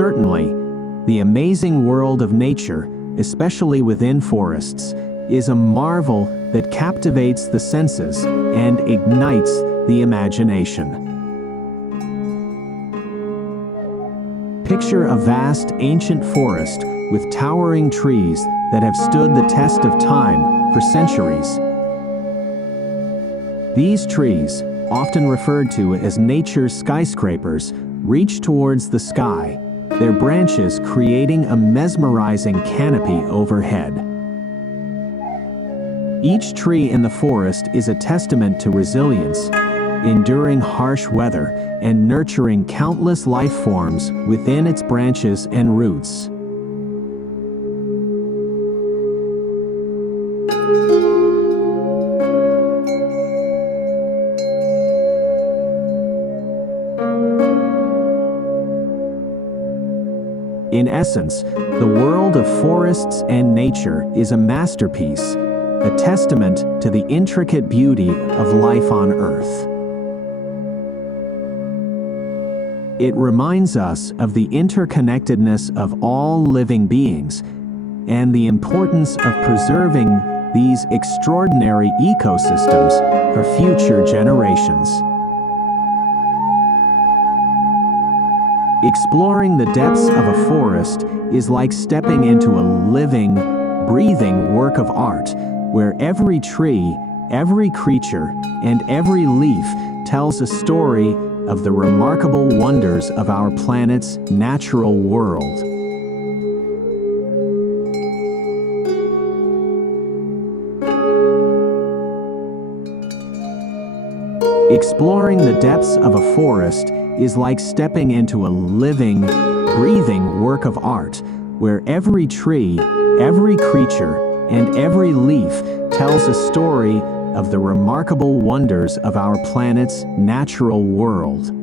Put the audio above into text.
Certainly, the amazing world of nature, especially within forests, is a marvel that captivates the senses and ignites the imagination. Picture a vast, ancient forest with towering trees that have stood the test of time for centuries. These trees, often referred to as nature's skyscrapers, reach towards the sky, their branches creating a mesmerizing canopy overhead. Each tree in the forest is a testament to resilience, enduring harsh weather and nurturing countless life forms within its branches and roots. In essence, the world of forests and nature is a masterpiece, a testament to the intricate beauty of life on Earth. It reminds us of the interconnectedness of all living beings and the importance of preserving these extraordinary ecosystems for future generations. Exploring the depths of a forest is like stepping into a living, breathing work of art, where every tree, every creature, and every leaf tells a story of the remarkable wonders of our planet's natural world. Exploring the depths of a forest is like stepping into a living, breathing work of art, where every tree, every creature, and every leaf tells a story of the remarkable wonders of our planet's natural world.